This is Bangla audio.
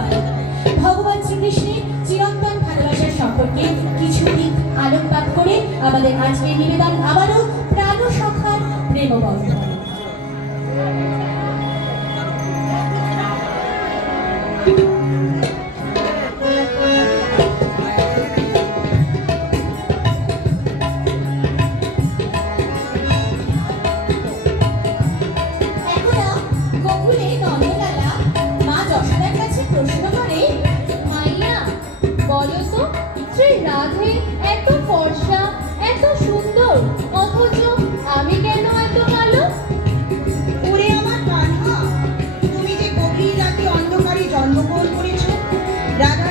গোপাল। ভগবান শ্রীকৃষ্ণের চিরন্তন ভালোবাসার সম্পর্কে কিছু দিক আলোকপাত করে আমাদের আজকের নিবেদন আবারও প্রাণ সখার প্রেমবন্ধন। রাধে এত ফর্সা, এত সুন্দর, অথচ আমি কেন এত ভালো? ওরে আমার কান্না, তুমি যে গভীর রাতে অন্ধকারে জন্মগ্রহণ করেছো, রাধা